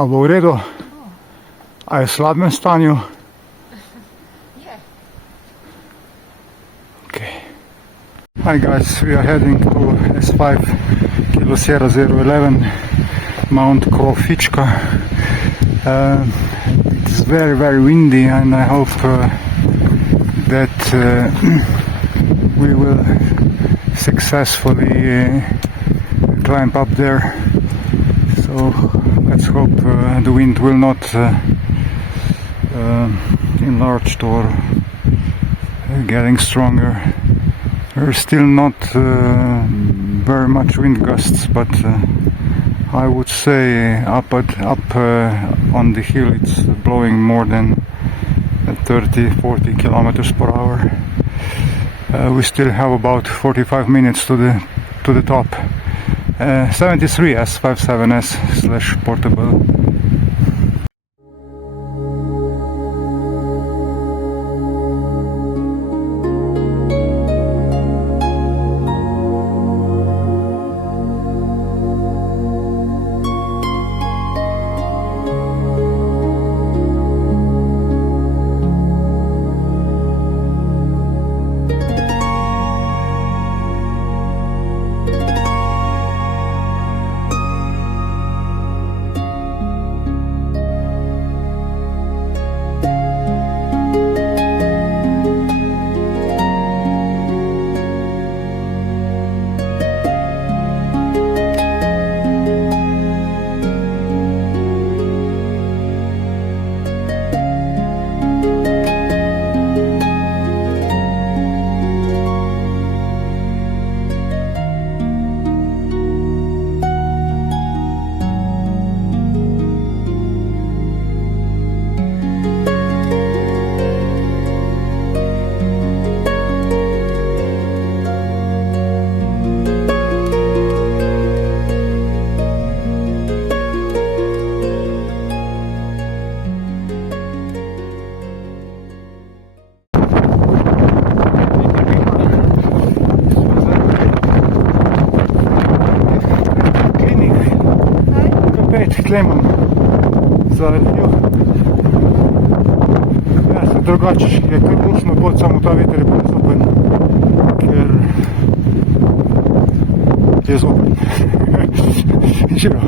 A bo v redu? A je v slabem stanju? Okay. Hi guys, we are heading to S5 Kilo Sierra 011 Mount KROFIČKA. It's very windy and I hope that we will successfully climb up there. So let's hope the wind will not enlarge or getting stronger. There's still not very much wind gusts, but I would say up on the hill it's blowing more than 30-40 kilometers per hour. We still have about 45 minutes to the top. 73S 57S / portable. Klemam za njo. Ja, se drugače je kar lušno pot, samo ta veter je prezopen, ker je zopen. Živo.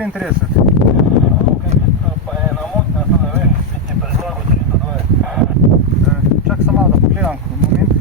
33. Pa je na motna, to ne vem, ki ti predlago 320. Čak samo malo, da pogledam moment.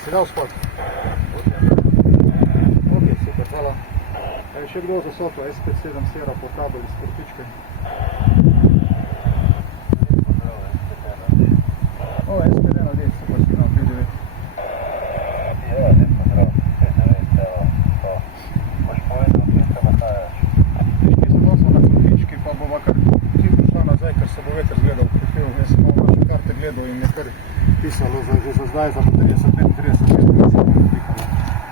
Si dal spod? Ok, super, hvala. Še kdo za soto, S57S portabel iz KROFIČKE? O, S51S, super, si nam 59. Ja, lep pozdrav, 59, pa boš povedal, kje se nahajaš? Mi se došli na KROFIČKI, pa bova kar hitro šla nazaj, ker se bo veter zgledal v profil. Jaz sem malo naše karte gledal in je kar pisalo že za zdaj za 30-35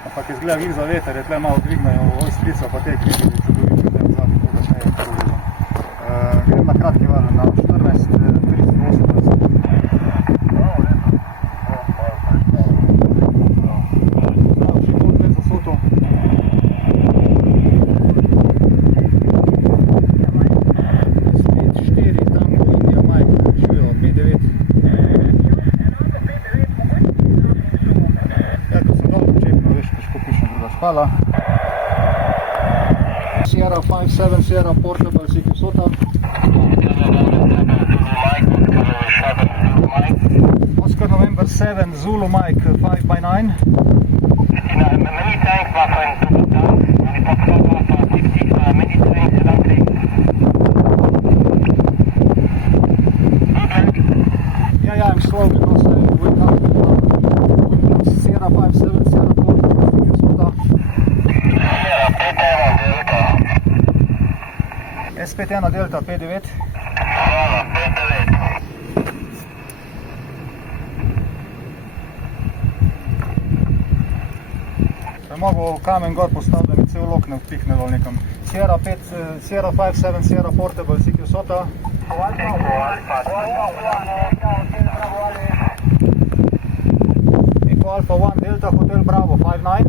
ampak je zgleda glih za veter, je tle malo dvignajo ojstrica pa te križi, čudovito zdaj v zadnji koga še je prvo. Grem na kratki val na 14, 380. Še kdo tle za soto? S5-4, tam v Indija Mike, živijo, 5-9. Hvala. Sierra 57, Sierra portable, si ki vsota. Oscar November 7, Zulu Mike 5x9. Many thanks, my friend, to the town. We talked about 50, many thanks, electric. Yeah, I'm slow because I wake up. Sierra 57, Sierra portable, si ki vsota. S51 Delta 59. Hvala, 59. Sem mogel kamen gor postaviti, da mi cel lok ne vpihne dol nekam. Sierra 57, Sierra portable, si ki vsota. Eco Alpha 1 Delta Hotel Bravo 59.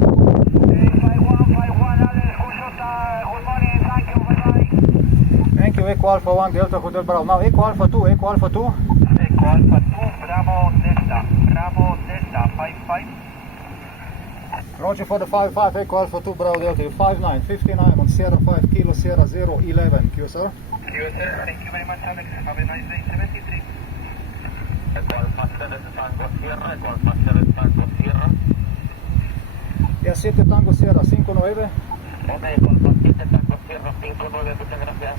Thank you, Eco Alpha 1 Delta Hotel Bravo. Now Eco Alpha 2, Eco Alpha 2. Eco Alpha 2, Bravo Delta, 5-5. Roger for the 5-5, Eco Alpha 2 Bravo Delta, 5-9, 59 on Sierra 5 Kilo Sierra 011, QSR. QSR, thank you very much, Alex. Have a nice day, 73. Eco Alpha 7 Tango Sierra, Eco Alpha 7 Tango Sierra. Ya 7 Tango Sierra, 5-9. Ok, Eco Alpha 7 Tango Sierra, 5-9, muchas gracias.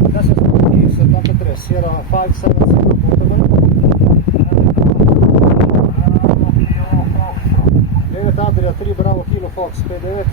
Gracias por aquí, 73, Sierra 5-7, Sierra portable. Adria 3 Bravo Kilo Fox, P9.